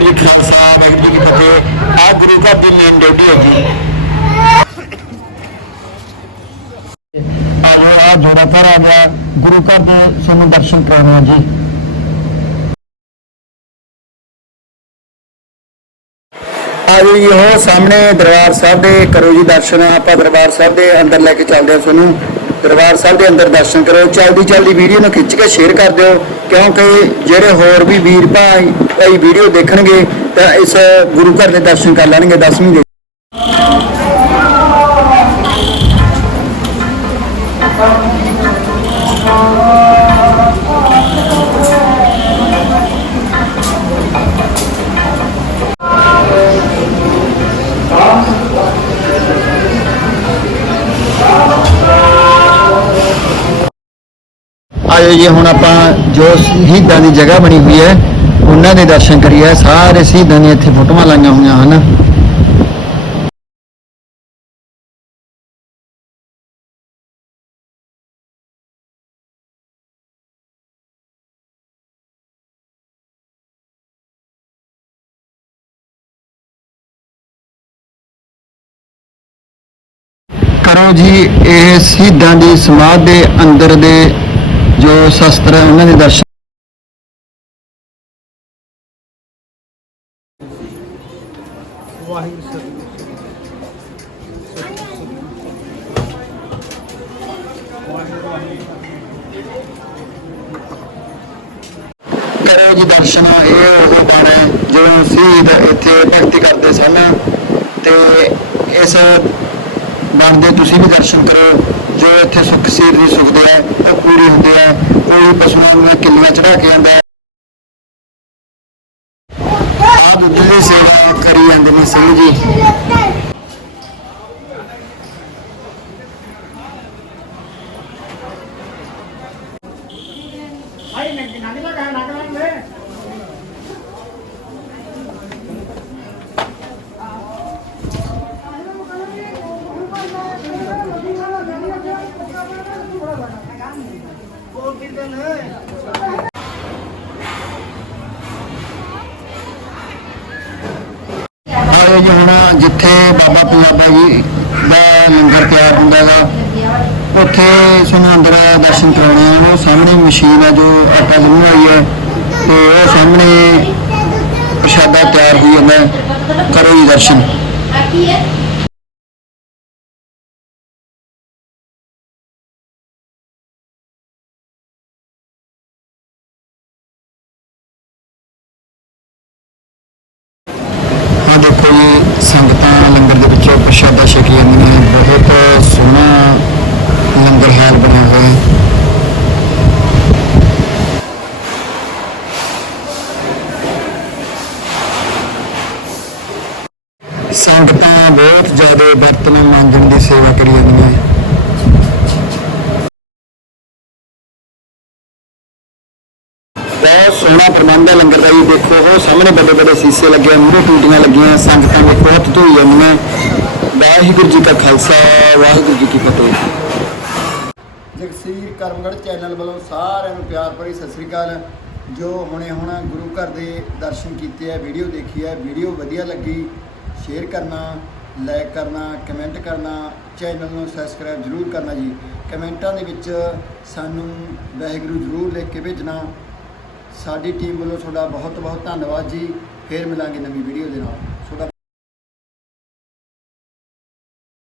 ਵਾਹਿਗੁਰੂ ਜੀ ਖਾਲਸਾ ਵਾਹਿਗੁਰੂ ਜੀ ਫਤਿਹ ਆ ਗੁਰੂ ਘਰ ਦੀ main duty ਹੈ ਜੀ ਆ ਜੋੜਾ ਪਰ ਆ ਗਿਆ, ਗੁਰੂ ਘਰ ਦੇ ਸਾਨੂੰ ਦਰਸ਼ਨ ਕਰਾਉਣੇ ਜੀ। ਆਜੋ ਜੀ, ਉਹ ਸਾਹਮਣੇ ਦਰਬਾਰ ਸਾਹਿਬ ਦੇ, ਕਰੋ ਜੀ ਦਰਸ਼ਨ, ਆਪਾਂ ਦਰਬਾਰ ਸਾਹਿਬ ਦੇ ਅੰਦਰ ਲੈ ਕੇ ਚੱਲਦੇ ਹਾਂ ਤੁਹਾਨੂੰ। ਦਰਬਾਰ ਸਾਹਿਬ ਦੇ ਅੰਦਰ ਦਰਸ਼ਨ ਕਰੋ ਚਲਦੀ ਚਲਦੀ ਵੀਡੀਓ ਨੂੰ ਖਿੱਚ ਕੇ ਸ਼ੇਅਰ ਕਰ ਦਿਓ। ਕਿਉਂਕਿ ਜਿਹੜੇ ਹੋਰ ਵੀ ਵੀਰ ਭਾਈ ਭਾਈ ਵੀਡੀਓ ਦੇਖਣਗੇ ਤਾਂ ਇਸ ਗੁਰੂ ਘਰ ਦੇ ਦਰਸ਼ਨ ਕਰ ਲੈਣਗੇ ਦਸਵੀਂ ਦੇ ਆਇਓ ਜੀ, ਹੁਣ ਆਪਾਂ ਜੋ ਸ਼ਹੀਦਾਂ ਦੀ ਜਗ੍ਹਾ ਬਣੀ ਹੋਈ ਹੈ, ਉਹਨਾਂ ਦੇ ਦਰਸ਼ਨ ਕਰੀਏ। ਸਾਰੇ ਸ਼ਹੀਦਾਂ ਦੀਆਂ ਇੱਥੇ ਫੋਟੋਆਂ ਲਾਈਆਂ ਹੋਈਆਂ ਹਨ। ਕਰੋ ਜੀ, ਇਹ ਸ਼ਹੀਦਾਂ ਦੀ ਸਮਾਧ ਦੇ ਅੰਦਰ ਦੇ ਜੋ ਸ਼ਸਤਰ ਹੈ, ਉਹਨਾਂ ਦੇ ਦਰਸ਼ਨ ਕਰੋ ਜੀ ਦਰਸ਼ਨ ਇਹ ਉਹ ਬਣ ਹੈ ਜਦੋਂ ਸ਼ਹੀਦ ਇੱਥੇ ਭਗਤੀ ਕਰਦੇ ਸਨ ਤੇ ਇਸ ਬਣ ਦੇ ਤੁਸੀਂ ਵੀ ਦਰਸ਼ਨ ਕਰੋ ਜੋ ਇੱਥੇ ਸੁੱਖ ਸੀਰ ਦੀ ਸੁਖਦੇ ਆ ਉਹ ਪੂਰੀ ਹੁੰਦੇ ਆ ਕੋਈ ਪਸ਼ੂਆਂ ਨੂੰ ਕਿੱਲੀਆਂ ਚੜਾ ਕੇ ਆਂਦਾ ਆਪ ਦੀ ਸੇਵਾ ਕਰੀ ਜਾਂਦੇ ਨੇ ਸਿੰਘ ਜੀ। ਆਏ ਜੀ ਹੁਣ ਜਿੱਥੇ ਬਾਬਾ ਪੰਜਾਬਾ ਜੀ, ਦਾ ਲੰਗਰ ਤਿਆਰ ਹੁੰਦਾ ਗਾ, ਉੱਥੇ ਸਾਨੂੰ ਅੰਦਰ ਦਰਸ਼ਨ ਕਰਾਉਣੇ ਆ। ਉਹ ਸਾਹਮਣੇ ਮਸ਼ੀਨ ਹੈ ਜੋ ਆਟਾ ਗੁੰਨ ਹੋਈ ਹੈ ਤੇ ਉਹ ਸਾਹਮਣੇ ਪ੍ਰਸ਼ਾਦਾ ਤਿਆਰ ਹੋਈ ਜਾਂਦਾ। ਕਰੋ ਜੀ ਦਰਸ਼ਨ। ਵਿੱਚੋਂ ਪ੍ਰਸ਼ਾਦਾ ਨੇ ਬਹੁਤ ਸੋਹਣਾ ਲੰਗਰ ਹਾਲ ਬਣਿਆ ਹੋਇਆ ਹੈ। ਸੰਗਤਾਂ ਬਹੁਤ ਜ਼ਿਆਦਾ ਬਰਤਨ ਮਾਂਜਣ ਦੀ ਸੇਵਾ ਕਰੀ ਜਾਂਦੀਆਂ ਬਹੁਤ ਸੋਹਣਾ ਪ੍ਰਬੰਧ ਹੈ ਲੰਗਰ ਦਾ ਜੀ, ਦੇਖੋ, ਉਹ ਸਾਹਮਣੇ ਵੱਡੇ ਵੱਡੇ ਸੀਸੇ ਲੱਗੇ ਮੂਹਰੇ ਟੂਟੀਆਂ ਲੱਗੀਆਂ, ਸੰਗਤਾਂ ਦੇ ਬਹੁਤ ਧੋਈ ਜਾਂਦੀਆਂ ਵਾਹਿਗੁਰੂ ਜੀ ਕਾ ਖਾਲਸਾ, ਵਾਹਿਗੁਰੂ ਜੀ ਕੀ ਫਤਿਹ। ਜਗਸੀਰ ਕਰਮਗੜ ਚੈਨਲ ਵੱਲੋਂ ਸਾਰਿਆਂ ਨੂੰ ਪਿਆਰ ਭਰੀ ਸਤਿ ਸ੍ਰੀ ਅਕਾਲ। ਜੋ ਹੁਣੇ ਹੁਣ ਗੁਰੂ ਘਰ ਦੇ ਦਰਸ਼ਨ ਕੀਤੇ ਆ, ਵੀਡੀਓ ਦੇਖੀ ਹੈ ਵੀਡੀਓ ਵਧੀਆ ਲੱਗੀ ਸ਼ੇਅਰ ਕਰਨਾ ਲਾਈਕ ਕਰਨਾ ਕਮੈਂਟ ਕਰਨਾ, ਚੈਨਲ ਨੂੰ ਸਬਸਕ੍ਰਾਈਬ ਜ਼ਰੂਰ ਕਰਨਾ ਜੀ। ਕਮੈਂਟਾਂ ਦੇ ਵਿੱਚ ਸਾਨੂੰ ਵਾਹਿਗੁਰੂ ਜ਼ਰੂਰ ਲਿਖ ਕੇ ਭੇਜਣਾ। ਸਾਡੀ ਟੀਮ ਵੱਲੋਂ ਤੁਹਾਡਾ ਬਹੁਤ ਬਹੁਤ ਧੰਨਵਾਦ ਜੀ। ਫੇਰ ਮਿਲਾਂਗੇ ਨਵੀਂ ਵੀਡੀਓ ਦੇ ਨਾਲ।